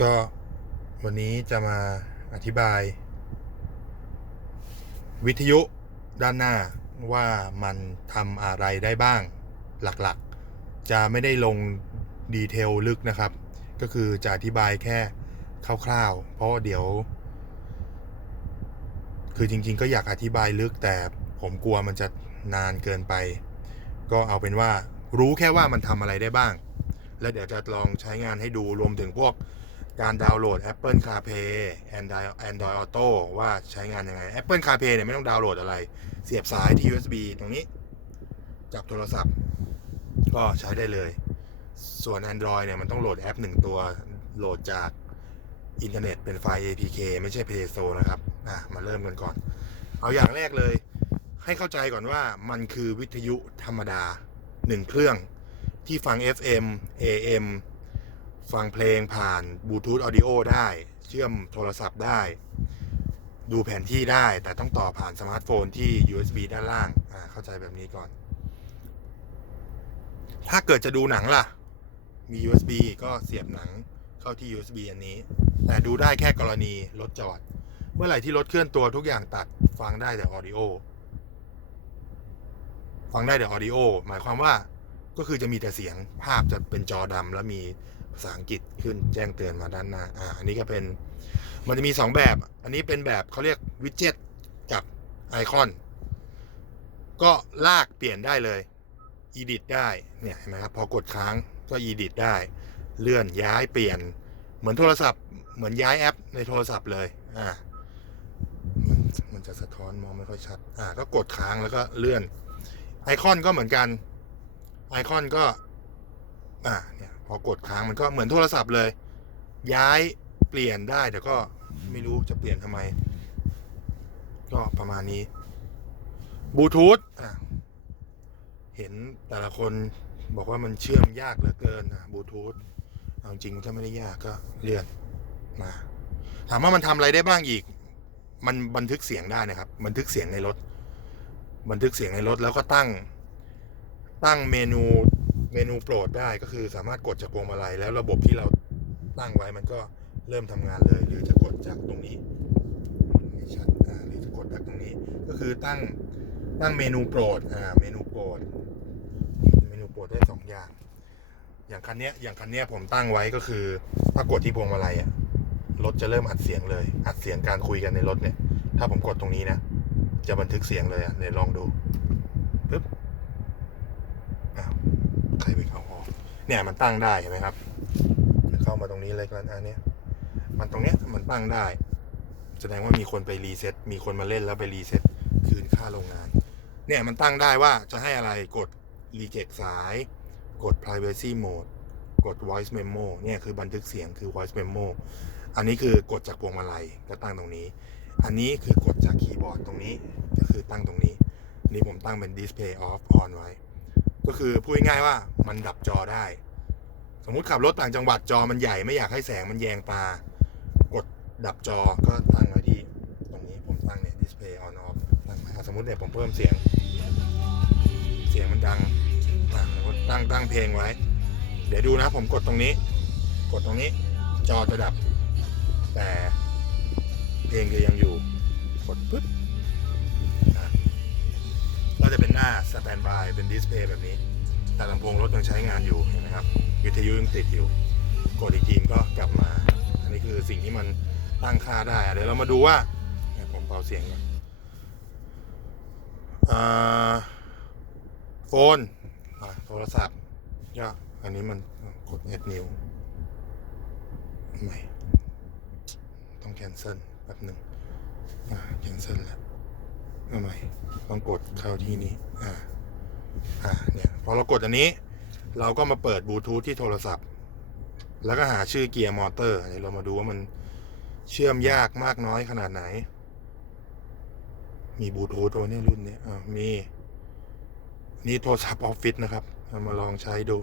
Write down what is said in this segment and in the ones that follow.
ก็วันนี้จะมาอธิบาย วิทยุด้านหน้าว่ามันทำอะไรได้บ้างหลักๆ จะไม่ได้ลงดีเทลลึกนะครับ ก็คือจะอธิบายแค่คร่าวๆ เพราะเดี๋ยว คือจริงๆ ก็อยากอธิบายลึกแต่ผมกลัวมันจะนานเกินไป ก็เอาเป็นว่ารู้แค่ว่ามันทำอะไรได้บ้าง แล้วเดี๋ยวจะลองใช้งานให้ดูรวมถึงพวก การดาวน์โหลด Apple CarPlay Android Android Auto ว่าใช้งานยังไง Apple CarPlay เนี่ยไม่ต้องดาวน์โหลดอะไร เสียบสายที่ USB ตรงนี้ จับโทรศัพท์ ก็ใช้ได้เลย ส่วน Android เนี่ยมันต้องโหลดแอปหนึ่งตัวโหลดจากอินเทอร์เน็ตเป็นไฟล์ APK ไม่ใช่ Play Store นะครับอะมาเริ่มกันก่อน เอาอย่างแรกเลย ให้เข้าใจก่อนว่ามันคือวิทยุธรรมดาหนึ่งเครื่องที่ฟัง FM AM ฟังเพลงผ่านบลูทูธออดิโอได้ เชื่อมโทรศัพท์ได้ ดูแผนที่ได้ แต่ต้องต่อผ่านสมาร์ทโฟนที่ USB ด้านล่าง อ่า เข้าใจแบบนี้ก่อน ถ้าเกิดจะดูหนังล่ะ มี USB ก็เสียบหนังเข้าที่ USB อันนี้ แต่ดูได้แค่กรณีรถจอด เมื่อไหร่ที่รถเคลื่อนตัวทุกอย่างตัดฟังได้แต่ออดิโอ ฟังได้แต่ออดิโอ หมายความว่าก็คือจะมีแต่เสียงภาพจะเป็นจอดำแล้วมี ภาษาอังกฤษขึ้นแจ้งเตือนมาด้านหน้า อ่า อันนี้ก็เป็น มันจะมีสองแบบ อันนี้เป็นแบบเขาเรียกวิดเจ็ตกับไอคอน ก็ลากเปลี่ยนได้เลย edit ได้ เนี่ยเห็นไหมครับ พอกดค้างก็ edit ได้ เลื่อนย้ายเปลี่ยน เหมือนโทรศัพท์ เหมือนย้ายแอปในโทรศัพท์เลย อ่า มันมันจะสะท้อนมองไม่ค่อยชัด อ่า ก็กดค้างแล้วก็เลื่อน ไอคอนก็เหมือนกัน ไอคอนก็ อ่า เนี่ย พอกดค้างมันก็เหมือนโทรศัพท์เลย ย้ายเปลี่ยนได้แต่ก็ไม่รู้จะเปลี่ยนทำไม ก็ประมาณนี้บลูทูธอ่าเห็นแต่ละคนบอกว่ามันเชื่อมยากเหลือเกินนะบลูทูธเอาจริงถ้าไม่ได้ยากก็เลื่อนมาถามว่ามันทำอะไรได้บ้างอีก มันบันทึกเสียงได้นะครับ บันทึกเสียงในรถ บันทึกเสียงในรถแล้วก็ตั้ง ตั้งเมนู เมนูโปรดได้ก็คือสามารถกดจากพวงมาลัยแล้วระบบที่เราตั้งไว้มันก็เริ่มทำงานเลย หรือจะกดจากตรงนี้ไม่ชัดอ่าหรือจะกดจากตรงนี้ ก็คือตั้งตั้งเมนูโปรดอ่าเมนูโปรด เมนูโปรดได้สองอย่าง อย่างคันเนี้ยอย่างคันเนี้ยผมตั้งไว้ก็คือถ้ากดที่พวงมาลัยอะรถจะเริ่มอัดเสียงเลย อัดเสียงการคุยกันในรถเนี่ย ถ้าผมกดตรงนี้นะ จะบันทึกเสียงเลยอะเดี๋ยวลองดูปึ๊บอ้าวใครไปเข้าออก เนี่ยมันตั้งได้เห็นไหมครับเข้ามาตรงนี้เลยกันอันนี้มันตรงเนี้ยมันตั้งได้ แสดงว่ามีคนไปรีเซ็ตมีคนมาเล่นแล้วไปรีเซ็ตคืนค่าโรงงาน เนี่ยมันตั้งได้ว่าจะให้อะไรกด reject สาย กด privacy mode กด voice memo เนี่ยคือบันทึกเสียงคือ voice memo อันนี้คือกดจากพวงมาลัยก็ตั้งตรงนี้ อันนี้คือกดจากคีย์บอร์ดตรงนี้ก็คือตั้งตรงนี้อันนี้ผมตั้งเป็น display off on ไว้ ก็คือพูดง่ายๆว่ามันดับจอได้ สมมุติขับรถต่างจังหวัดจอมันใหญ่ไม่อยากให้แสงมันแยงตากดดับจอก็ตั้งไว้ที่ตรงนี้ผมตั้งเนี่ย display on off ตั้งไว้สมมติเนี่ยผมเพิ่มเสียง เสียงมันดังอะผมก็ตั้งตั้งเพลงไว้ เดี๋ยวดูนะผมกดตรงนี้ กดตรงนี้ จอจะดับ แต่เพลงจะยังอยู่ กดปึ๊บ ก็จะเป็นหน้าสแตนบายเป็นดิสเพย์แบบนี้ แต่ลำโพงรถยังใช้งานอยู่เห็นไหมครับ วิทยุยังติดอยู่ กดอีกทีมก็กลับมา อันนี้คือสิ่งที่มันตั้งค่าได้ เดี๋ยวเรามาดูว่าผมเบาเสียงก่อนโฟนโทรศัพท์ก็อันนี้มันกดเน็ตนิวไม่ต้องแคนเซิลแป๊บหนึ่งแคนเซิลแล้ว ทำไมต้องกดเข้าที่นี้ อ่า อ่า เนี่ย พอเรากดอันนี้ เราก็มาเปิดบลูทูธที่โทรศัพท์ แล้วก็หาชื่อเกียร์มอเตอร์เดี๋ยวเรามาดูว่ามันเชื่อมยากมากน้อยขนาดไหน มีบลูทูธตัวนี้รุ่นนี้อ่ามี นี่โทรศัพท์ออฟฟิศนะครับเอามาลองใช้ดู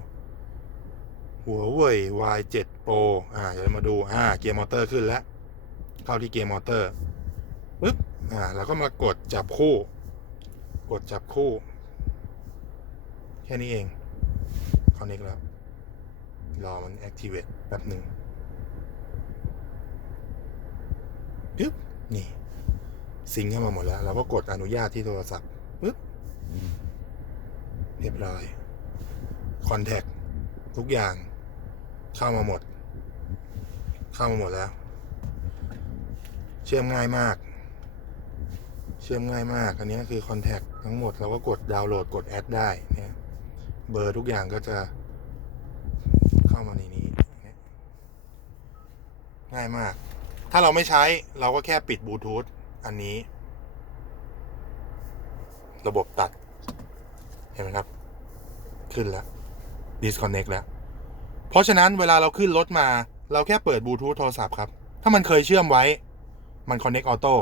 หัวเว่ย Y7 Pro อ่า เดี๋ยวมาดู อ่า เกียร์มอเตอร์ขึ้นแล้ว เข้าที่เกียร์มอเตอร์ อ่าแล้วก็มากดจับคู่ กดจับคู่ แค่นี้เองคอนเน c t แล้ว รอมัน activate แป๊บหนึ่งปึ๊บนี่ซิงเข้ามาหมดแล้ว เราก็กดอนุญาตที่โทรศัพท์ปึ๊บเรียบร้อยคอนแทคทุกอย่าง เข้ามาหมด เข้ามาหมดแล้ว เชื่อมง่ายมาก ชื่อมง่ายมาก อันนี้คือคอนแทคทั้งหมดเราก็กดดาวน์โหลดกดแอดได้เนี่ยเบอร์ทุกอย่างก็จะเข้ามาในนี้ ง่ายมาก ถ้าเราไม่ใช้เราก็แค่ปิดบลูทูธอันนี้ ระบบตัด เห็นไหมครับ ขึ้นแล้ว disconnect แล้ว เพราะฉะนั้นเวลาเราขึ้นรถมา เราแค่เปิดบลูทูธโทรศัพท์ครับ ถ้ามันเคยเชื่อมไว้ มัน connect auto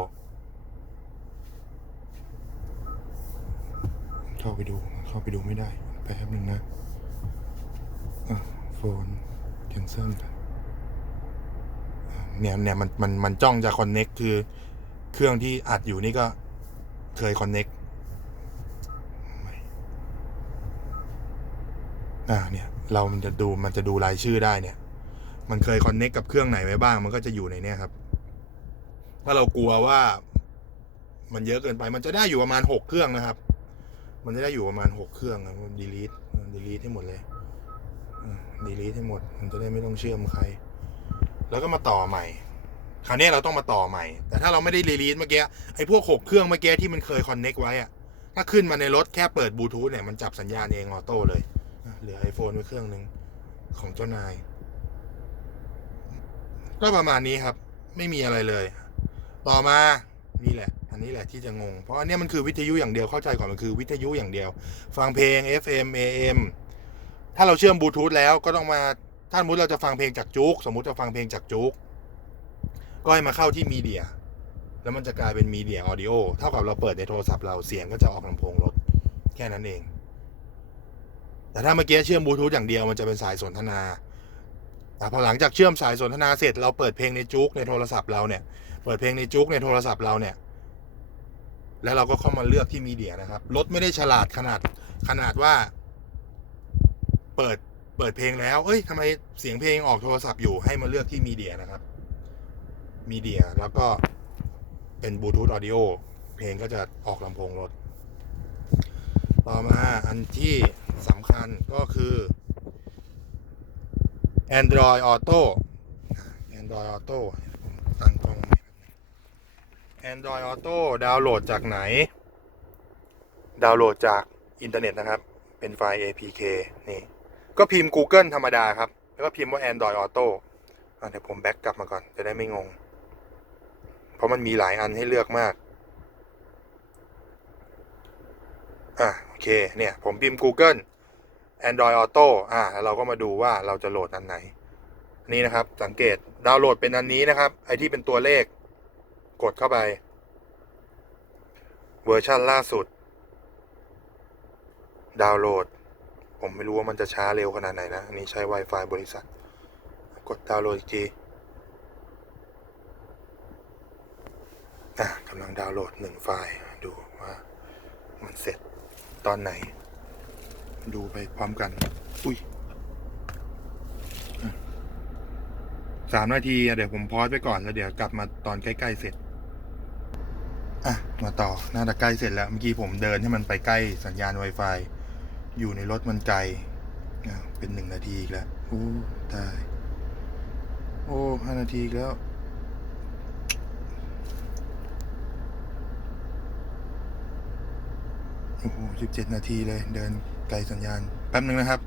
เข้าไปดูเข้าไปดูไม่ได้แป๊บนึงนะโฟน cancel กันเนี่ยเนี่ยมันมันมันจ้องจะ connect คือเครื่องที่อัดอยู่นี่ก็เคย connect ไม่อ่าเนี่ยเรามันจะดูมันจะดูรายชื่อได้เนี่ย มันเคย connect กับเครื่องไหนไว้บ้าง มันก็จะอยู่ในเนี้ยครับ ถ้าเรากลัวว่า มันเยอะเกินไป มันจะได้อยู่ประมาณหกเครื่องนะครับ มันจะได้อยู่ประมาณหกเครื่องนะดีลีทดีลีทให้หมดเลยดีลีทให้หมด มันจะได้ไม่ต้องเชื่อมใคร แล้วก็มาต่อใหม่ คราวนี้เราต้องมาต่อใหม่ แต่ถ้าเราไม่ได้รีลีทเมื่อกี้ไอ้พวกหกเครื่องเมื่อกี้ที่มันเคยคอนเน็กไว้อะถ้าขึ้นมาในรถแค่เปิดบลูทูธเนี่ยมันจับสัญญาณเองออโต้เลยเหลือ iPhone ไว้เครื่องหนึ่งของเจ้านาย ก็ประมาณนี้ครับ ไม่มีอะไรเลย ต่อมา นี่แหละ อันนี้แหละที่จะงง เพราะอันนี้มันคือวิทยุอย่างเดียวเข้าใจก่อนมันคือวิทยุอย่างเดียว ฟังเพลง FM AM ถ้าเราเชื่อมบลูทูธแล้วก็ต้องมาถ้าสมมติเราจะฟังเพลงจากจุกสมมุติจะฟังเพลงจากจุกก็ให้มาเข้าที่มีเดีย แล้วมันจะกลายเป็นมีเดียออดิโอเท่ากับเราเปิดในโทรศัพท์เราเสียงก็จะออกลำโพงรถแค่นั้นเอง แต่ถ้าเมื่อกี้เชื่อมบลูทูธอย่างเดียวมันจะเป็นสายสนทนาแต่พอหลังจากเชื่อมสายสนทนาเสร็จเราเปิดเพลงในจุกในโทรศัพท์เราเนี่ย เปิดเพลงในจุกในโทรศัพท์เราเนี่ย แล้วเราก็เข้ามาเลือกที่มีเดียนะครับ รถไม่ได้ฉลาดขนาดขนาดว่า เปิดเปิดเพลงแล้ว เอ้ยทำไมเสียงเพลงออกโทรศัพท์อยู่ให้มาเลือกที่มีเดียนะครับ มีเดียแล้วก็เป็นบลูทูธออดิโอเพลงก็จะออกลำโพงรถ ต่อมาอันที่สำคัญก็คือ Android Auto Android Auto ผมตั้งกล้องใหม่ Android Auto ดาวน์โหลดจากไหน ดาวน์โหลดจากอินเทอร์เน็ตนะครับ เป็นไฟล์ APK นี่ ก็พิมพ์ Google ธรรมดาครับ แล้วก็พิมพ์ว่า Android Auto อะเดี๋ยวผมแบ็กกลับมาก่อน จะได้ไม่งง เพราะมันมีหลายอันให้เลือกมาก อะโอเค เนี่ย ผมพิมพ์ Google Android Auto อะแล้วเราก็มาดูว่าเราจะโหลดอันไหน นี่นะครับ สังเกตดาวน์โหลดเป็นอันนี้นะครับ ไอที่เป็นตัวเลข กดเข้าไป เวอร์ชันล่าสุด ดาวน์โหลด ผมไม่รู้ว่ามันจะช้าเร็วขนาดไหนนะอันนี้ใช้ Wi-Fi บริษัท กดดาวน์โหลดอีกทีอะกำลังดาวน์โหลดหนึ่งไฟล์ ดูว่า มันเสร็จตอนไหน ดูไปพร้อมกัน อุ้ยสามนาที เดี๋ยวผมพอสไปก่อนแล้วเดี๋ยวกลับมาตอนใกล้ ๆ เสร็จ มาต่อ น่าจะใกล้เสร็จแล้ว เมื่อกี้ผมเดินให้มันไปใกล้สัญญาณ Wi-Fi อยู่ในรถมันไกล เป็นหนึ่งนาทีอีกแล้ว โอ้ตาย โอ้ห้านาทีอีกแล้ว โอ้โหสิบเจ็ดนาทีเลย เดินไกลสัญญาณ แป๊บหนึ่งนะครับ